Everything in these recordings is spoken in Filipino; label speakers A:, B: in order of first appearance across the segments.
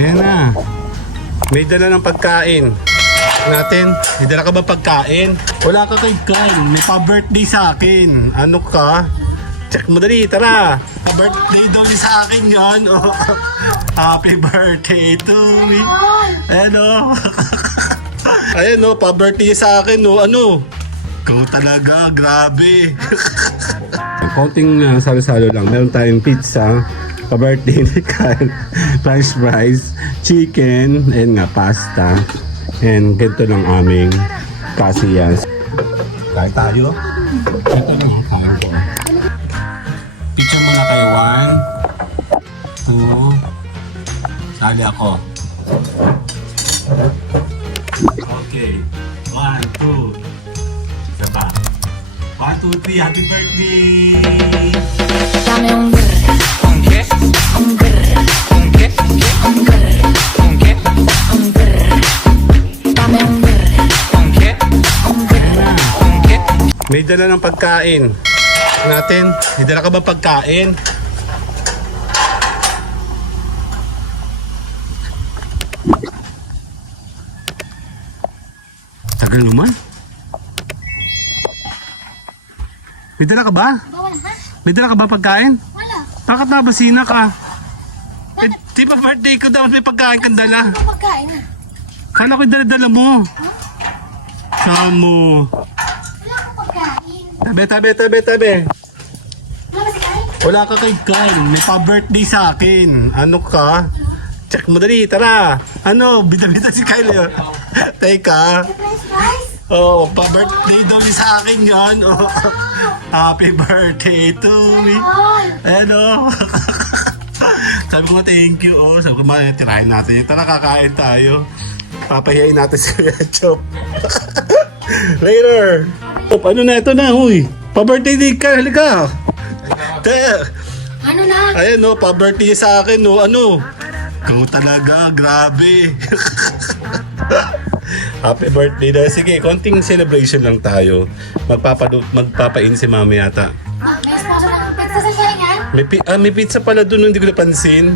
A: Ayan na. May dala ng pagkain. Natin, may dala ka ba pagkain? Wala ka kay Kyle. May pa-birthday sa akin. Ano ka? Check mo dali, tara. Pa-birthday daw ni sa akin yon. Oh. Happy birthday to me. Ayan o. Ayan o, pa-birthday sa akin o. Ano? Ikaw talaga, grabe. Konting uh, salo-salo lang. Meron tayong pizza, pa-birthday ni Kyle, french fries, chicken, and nga pasta. And ganito lang aming kasiyas. Kain tayo? Ito lang ang kain ko. Picture muna kayo. One, two, sali ako. Okay. One, two. Isa pa. One, two, three. Happy birthday!
B: Dame un grr,
A: May dala ng pagkain. Natin, may dala ka ba pagkain? Tagal naman. May dala ka ba?
B: Wala ha?
A: May dala ka ba pagkain?
B: Wala.
A: Bakit nabasina ka? Eh, di ba birthday ko dapat may pagkain kang dala?
B: Ano pagkain na?
A: Kala ko dala-dala mo. Samo.
B: Wala akong pagkain.
A: Tabi, tabi, tabi, tabi.
B: Wala ba si Kyle?
A: Wala ka kay Kyle. May pa-birthday sa akin. Ano ka? Check mo dali, tara. Ano? Bida-bida si Kyle yun. Teka.
B: Fries?
A: Oh, pa-birthday daw ni sa akin yun. Oh, happy birthday to me. Ano? Sabi ko thank you. Oh, sabi ko, "Ma, tirahin natin. yun. Tara, kakain tayo. Papahiyain natin si Kuya Chop. Later. Chop, ano na? Ito na, huy. Pa-birthday din ka. Halika.
B: Ano na?
A: Ayan no, pa-birthday sa akin no, ano? Ikaw talaga, grabe. Happy birthday na. Sige, konting celebration lang tayo. Magpapadu magpapain si mami yata.
B: Ah, may sponsor ng pizza sa salingan?
A: May, pi- ah, may pizza pala doon, hindi ko napansin.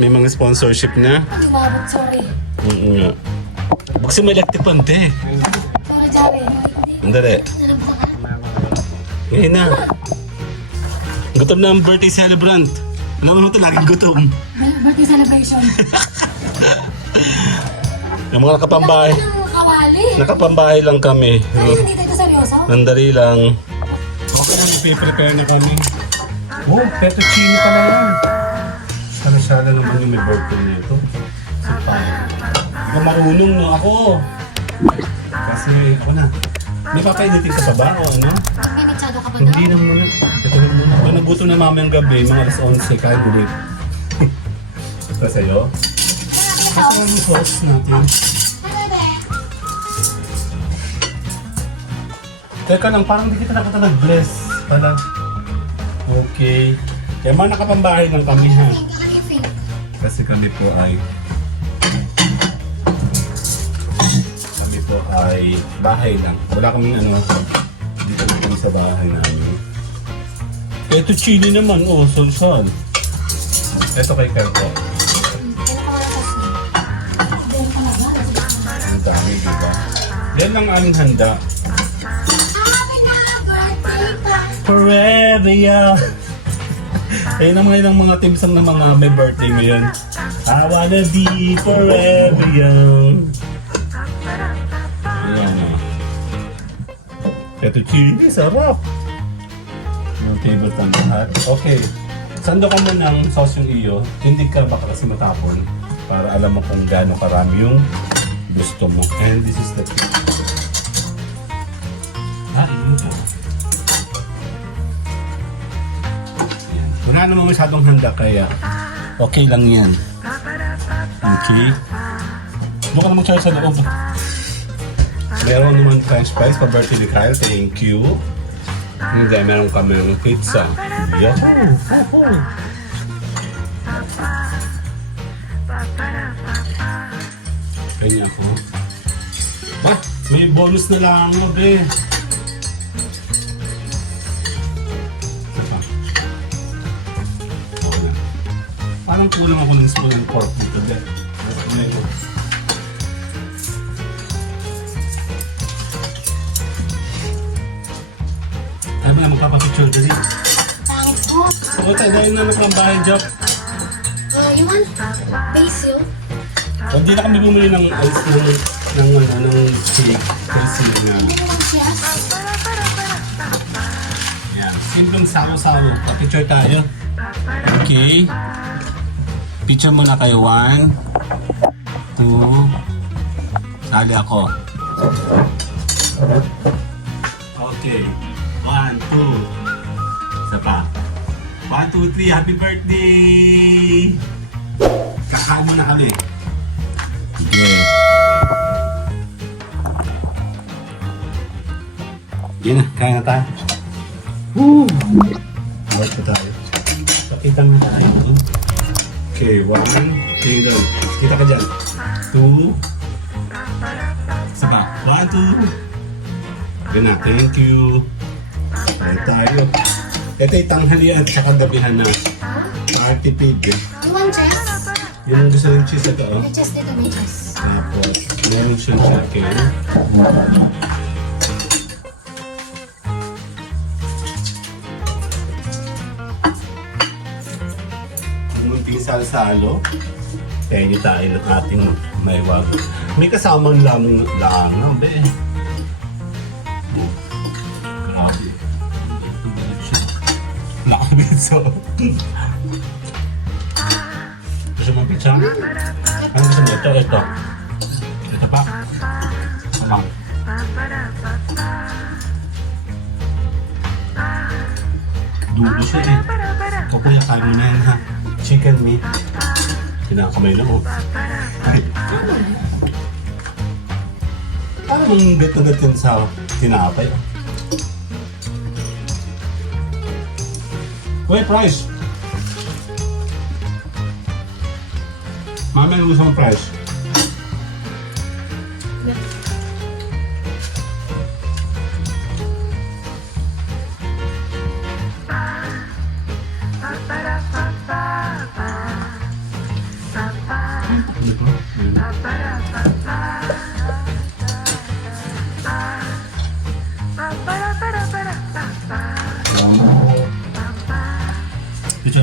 A: May mga sponsorship na.
B: Hindi mabot, sorry.
A: Oo nga. Buksin mo electric te.
B: Sorry. Nalabutan ka?
A: Ngayon na. Gutom na ang birthday celebrant. Alam mo ito, laging gutom.
B: Birthday celebration.
A: Yung mga nakapambahay.
B: Ano ng kawali?
A: Nakapambahay lang kami.
B: Ay, hindi tayo seryoso?
A: Nandali lang. Okay na, nagpe-prepare na kami. Oh, fettuccine pala yan. Sana-sana naman yung may birthday nito. Si Pao. Hindi ka marunong, no? Ako. Kasi, ako na. May papainitin ka pa ba? O ano?
B: May ka ba
A: Hindi
B: daw?
A: na muna. Ito na muna. Pag nagutom na mamayang gabi, mga alas 11, kahit ulit. Ito sa'yo. Ito ang sauce natin. Teka lang, parang hindi kita nakita nag-bless pala. Okay. Kaya mga nakapambahay lang kami ha. Kasi kami po ay kami po ay bahay lang. Wala kaming ano, dito na kami sa bahay namin. Ito chili naman, oh, solsal. Ito kay
B: ba?
A: Ang dami, di ba? Yan lang aming handa. Forever young. Ayun ang mga ilang mga tips ng mga may birthday ngayon. I wanna be forever young. Ayan o. Fettuccine, sarap. Yung favorite ng lahat. Okay. Sando ka mo ng sauce yung iyo. Hindi ka baka kasi matapon. Para alam mo kung gaano karami yung gusto mo. And this is the Ah, Wala namang masyadong handa kaya okay lang yan. Okay. Buka naman siya sa loob. Meron naman french fries pa birthday ni Kyle. Thank you. Hindi, meron kami ng pizza. Yes. Kanya ako. Ah, may bonus na lang ako, be. parang kulang ako ng spoon and pork dito din. Sabi nga magpapapicture dali. Ako tayo dahil na magpambahay job.
B: You want basil?
A: Ah, hindi na kami bumili ng ice ng ng ano ng shake basil na. Yan, simpleng salo-salo. Papicture tayo. Okay. Picture muna kayo. One, two, sali ako. Okay. One, two. Isa pa. One, two, three. Happy birthday! Kakain muna kami. Okay. Yan na, kaya na tayo. Woo! Work na tayo. Pakita nga tayo. Okay, one. Okay, doon. Kita ka dyan. Two. Pa. One, two. Yan na, thank you. Tayo tayo. Ito yung tanghalian at saka gabihan na party pig. eh.
B: Want cheese?
A: Yung gusto ng cheese ito, oh.
B: May cheese dito, may cheese.
A: Tapos, meron siyang chicken. Munting salsalo. Pengi tayo ng ating may wago. May kasamang lam lang, no? Be. Oh, Grabe. Nakabitso. Gusto mo pizza? Ano gusto mo? Ito, ito. Ito pa. Ito lang. Dulo siya eh. O kuya, kain mo na yan ha. Chicken meat. Kinakamay na oh. Ay. Paano mong gat-gat yan sa tinapay? Kuya, price. Mami, ano gusto mong price? Picture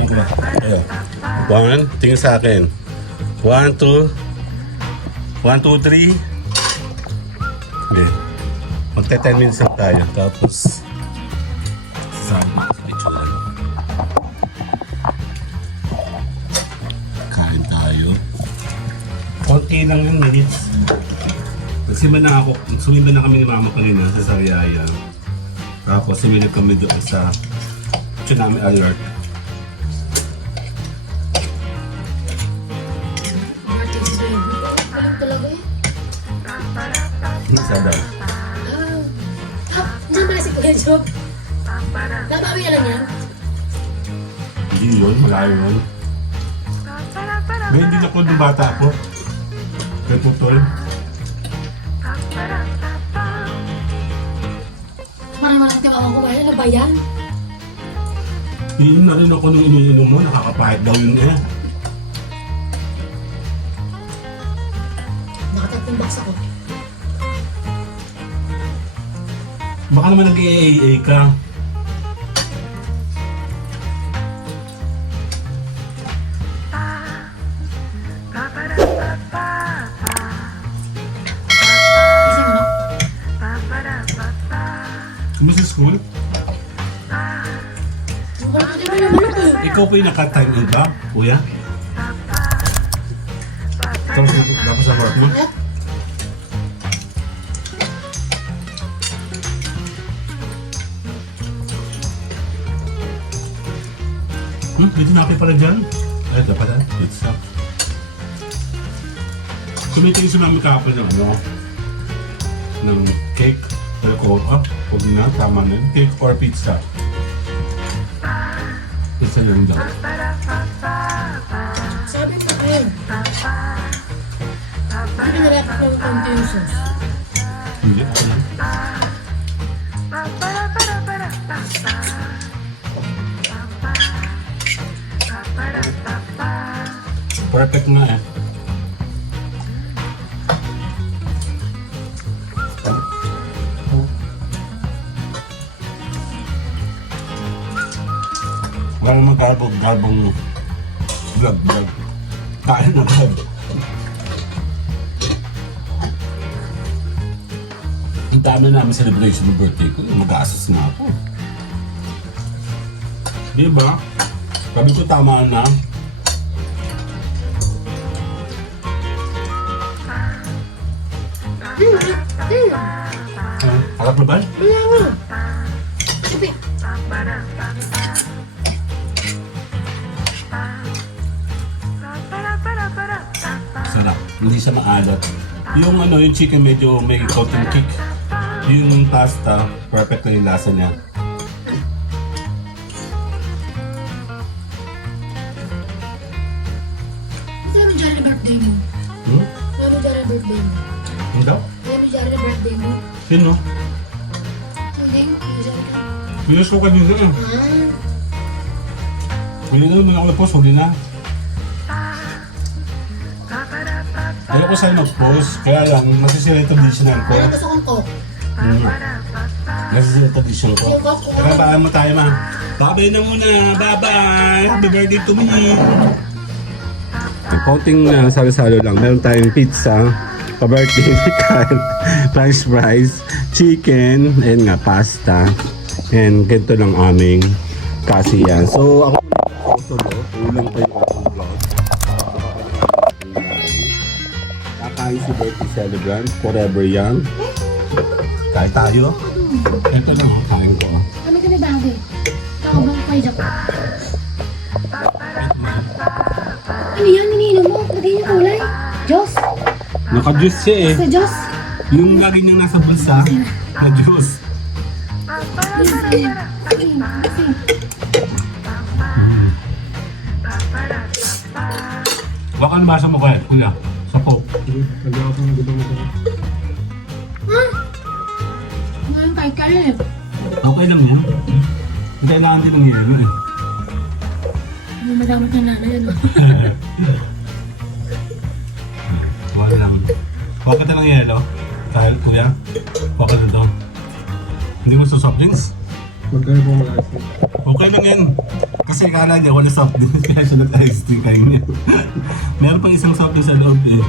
A: ko ba? Ayan. One, tingin sa akin. One, two. One, two, three. Hindi. Magte 10 minutes lang tayo. Tapos, sama sa picture. Kain tayo. Konti lang yung minutes. Nagsimba na ako, sumimba na kami ni mama kanina sa Sariaya. Tapos suminip kami doon sa tsunami alert.
B: Kuya Job. Nabawi na lang yan.
A: Hindi yun, malayo yun. May hindi na ko nung bata ako. Kay Putol.
B: Marami marami tiwawang ko. Ano ba yan?
A: Iinom na rin ako nung iniinom mo, nakakapahit daw yun eh.
B: Nakatatlong box ako.
A: Baka naman nag-AAA ka. Kumusta school? Ikaw pa yung naka-time in ka, kuya? Tapos tapos sa work mo?
B: Eh?
A: Hmm, dito na pala dyan. Ay, ito pala. Dito sa... Kumita yung tsunami kahapon ng ano, ng cake. Pero ko, ah, huwag na, tama na. Cake or pizza. Pizza na rin daw.
B: Sabi ko eh. Hindi na nilapit ng sauce.
A: Hindi, ako lang. Perfect nga eh. Wala magkabog-gabong vlog-vlog. Kain na vlog. Ang dami namin celebration ng birthday ko. Mag-aasas nga ako. Di ba? Sabi ko tama na. Ah, Harap na ba?
B: Nga. Sabi,
A: Sarap. Hindi siya maalat. Yung ano, yung chicken medyo may cotton kick. Yung pasta, perfect na yung lasa niya.
B: Mo?
A: Sino?
B: Hindi, hindi dyan ka.
A: Kanina eh.
B: Ah,
A: Huli na naman ako na-post, huli na. Ayaw ko sa'yo mag-post, kaya lang, masisira yung traditional ko.
B: parang gusto kong coke.
A: Hmm. Masisira yung tradition ko.
B: Yung coke,
A: Tara, mo tayo, ma. Babay na muna. Bye-bye. Happy birthday to me. Konting uh, salo-salo lang. Meron tayong pizza, pa-birthday ni Carl, french fries, chicken, and nga pasta. And ganito lang aming kasiyan. So, ako susunod. Ulang pa yung aking vlog. Kakain si birthday celebrant, forever young. Kain tayo. Ito lang ang kain ko.
B: Kami ka na bagay. Ikaw bang kay Japan? Ano yan? Iniinom mo? Lagay niyo kulay.
A: Naka-juice siya eh.
B: Sa Diyos.
A: Yung lagi niyang nasa bulsa, na juice.
B: Minsan. Sige, sige.
A: Baka nabasa mo kaya, kuya? Sa Coke.
B: Ha? Ngayon kay Caleb.
A: Okay lang. Hindi kailangan din ng yelo eh.
B: Madamot na nanay, ano?
A: Huwag ka ng yelo. Kahit kuya, huwag ka na to. Hindi mo sa soft drinks?
C: Magkano po mag-ice
A: Okay lang yan. Kasi akala niya wala soft drinks kaya siya nag-ice tea kain niya. Meron pang isang soft drinks sa loob eh.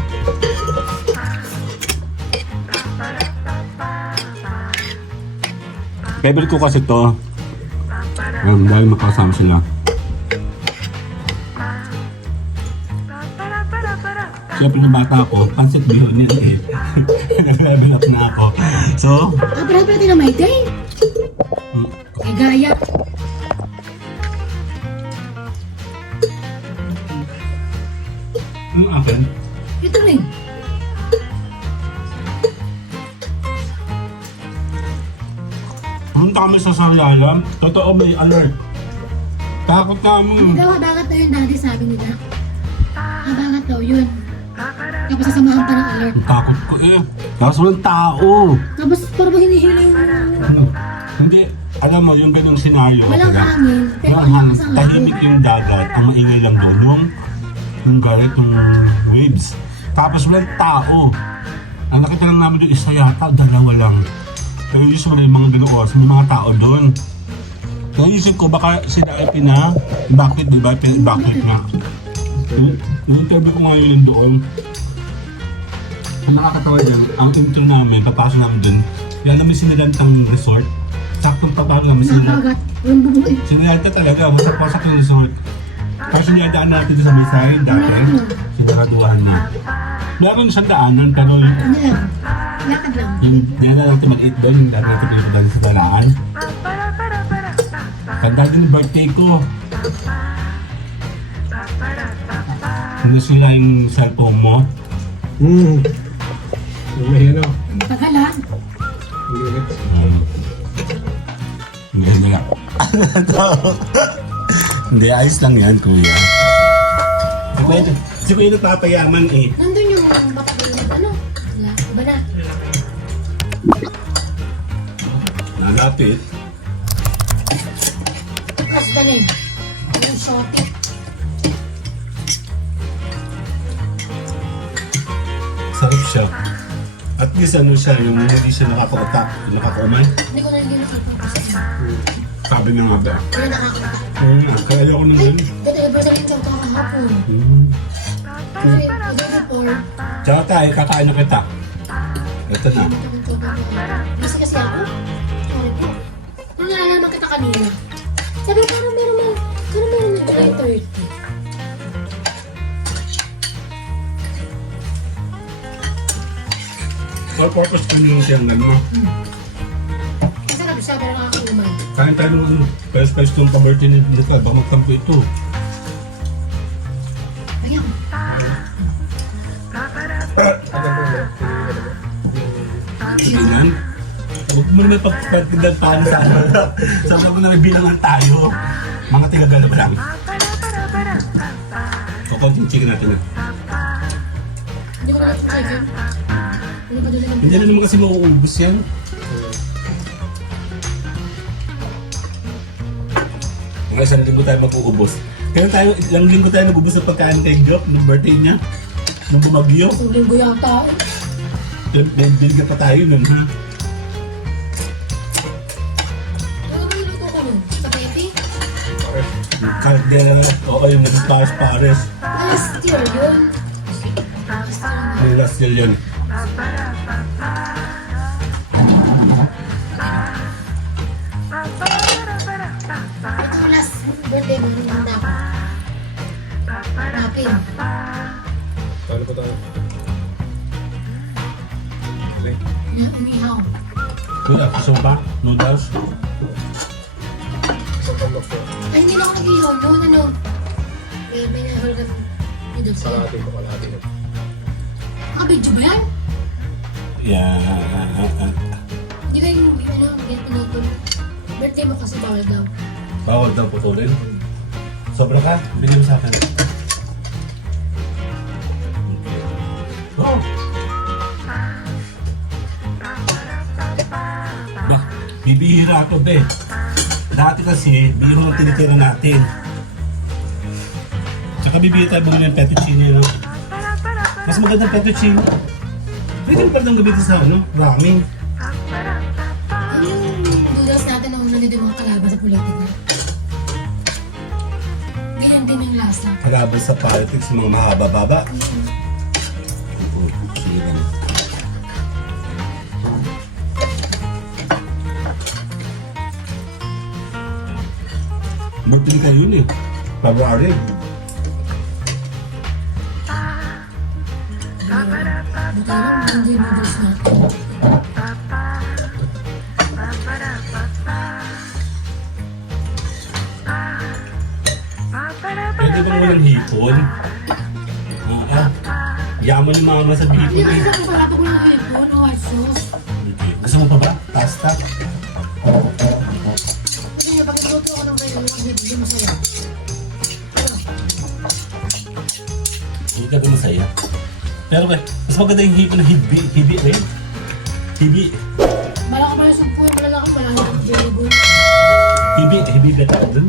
A: Favorite ko kasi to. Um, dahil makasama sila. Siyempre na bata ako, pansit bihon yan eh. Nag-level up na ako. So,
B: Ah, pero pwede na may day.
A: mm,
B: Kay Gaya.
A: yung akin,
B: Ito rin.
A: Punta kami sa Sariaya. Totoo may alert. Takot kami.
B: Daw, bakit daw yung daddy sabi nila? Ah, bakit daw yun? Tapos sasamahan pa ng alert.
A: Ang takot ko eh. Tapos walang tao.
B: Tapos parang hinihila yung...
A: Ano? Hindi. Alam mo, yung ganung senaryo.
B: Walang
A: diba?
B: hangin. Pero
A: Walang
B: ang
A: hangin.
B: ang
A: Tahimik yung dagat. Ang maingay lang doon. Yung, yung galit, yung waves. Tapos walang tao. Ang nakita lang namin doon isa yata, dalawa lang. Pero usually, mga ganung oras, may mga tao doon. Kaya isip ko, baka sila ay pina, bakit, di ba? Pina- Bakit nga. Yung yung interview ko ngayon doon, ang nakakatawa dyan, ang intro namin, papasok namin doon, yan namin sinilantang resort. Saktong papasok namin sinilantang.
B: Nakagat. Eh.
A: Sinilanta talaga, wasak-wasak yung resort. Tapos sinilantang natin doon sa side dati, sinaraduhan na. Meron siyang daanan, pero yung,
B: Ano lang? Lakad lang.
A: yung nila natin mag-eat doon, yung dati natin pinupunta sa dalaan. Kanda din yung birthday ko. Hindi sila yung cellphone mo.
C: Hmm. May ano.
B: Tagal ha?
C: Hindi ulit.
A: Um, Hindi, hindi nga. Hindi, ayos lang yan, kuya. Si kuya, si kuya nagpapayaman eh.
B: Nandun yung matagal ano? Wala. Iba na.
A: Nalapit.
B: Na eh. Yung shorty.
A: Sarap siya. At least ano siya, yung hindi siya nakakautak, nakakaumay.
B: Hindi ko na hindi sa
A: Sabi na nga ba?
B: Wala nakakita.
A: Oo nga, kaya ayoko nang
B: Ay,
A: ganun.
B: dito iba sa lingkang ko kahapon.
A: Hmm.
B: Kasi, iba before,
A: Tsaka tayo, kakain na kita. Ito na.
B: Kasi kasi ako. Sorry po. Kung nalalaman kita kanina. Sabi parang meron mo, parang meron July 30.
A: All purpose community ang ano.
B: Kasi sabi siya, pero nakakaumay.
A: Kain tayo ng ano. Pwes-pwes itong pa-birthday ni Nika. Baka magtampo ito.
B: Ayun.
A: Tingnan. Huwag mo naman pagpagdagan paano sa ano. Sabi ko na may bilangan tayo. Mga tiga-gala ba lang? Kukunting chicken natin.
B: Hindi ko na chicken. Hindi na
A: na naman kasi mauubos yan. Mga isang linggo tayo mag-uubos. Kaya tayo, ilang linggo tayo nag-ubos ng pagkain kay Gop nung birthday niya. Nung bumagyo.
B: Isang linggo yata.
A: Binigyan pa tayo nun, ha?
B: Ano ko nun? Spaghetti?
A: Kaya, oo, yung naging pares-pares.
B: Last year yun. Na.
A: Last year yun.
B: Ito last birthday mo, nung handa ko. Rapin.
C: Paano pa tayo?
B: Umihaw.
A: Kuya, ba? Noodles?
C: Isang tambak po.
B: Ay, hindi na ako nag-ihaw noon. Ano? May, may nahal ka noodles yan.
C: Kalahati po, kalahati po.
B: Nakabidyo ba yan?
A: Yeah.
B: Hindi ba yung ano, yung pinutol? Birthday mo kasi bawal daw.
A: Bawal daw putulin. Sobra ka? Bigyan mo sa akin. Oh! Bah, bibihira to be. Dati kasi, biro ang tinitira natin. Tsaka bibihira tayo bumili ng fettuccine, no? Mas magandang fettuccine. Pwede mo pa lang gamitin sa ano, ramen.
B: Yung noodles natin yung mga kalaban sa politika? Ganyan din yung lasa.
A: Kalaban sa politics, mga mahaba-baba. Birthday ka yun eh. February.
B: Lang, maganda yung noodles natin.
A: Pwede bang walang hipon? Ah, ah. Yaman yung mama sa
B: Hindi
A: hipon
B: kasi
A: eh.
B: sa wala pa ko ng hipon o hot sauce.
A: Gusto mo pa ba? Pasta?
B: Kasi nga, pag ituto ako ng may ang hipon, di masaya. Ano?
A: Hindi ka masaya. Pero ba, mas maganda yung hipon na hibi. Hibi rin. Hibi.
B: Malaki pa yung sumpo yung malalaki, malaki yung jelly
A: Hibi. Hibi ba tawag dun?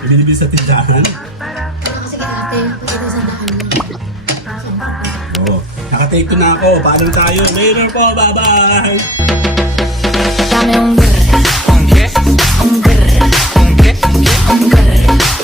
A: Ibinibili sa tindahan.
B: Kasi kinate, pag ito sa daan lang.
A: Oo. Nakatake ko na ako. Paalam tayo. Later po. Bye-bye.
D: Dame un grr, un qué, un grr, un qué, un grr,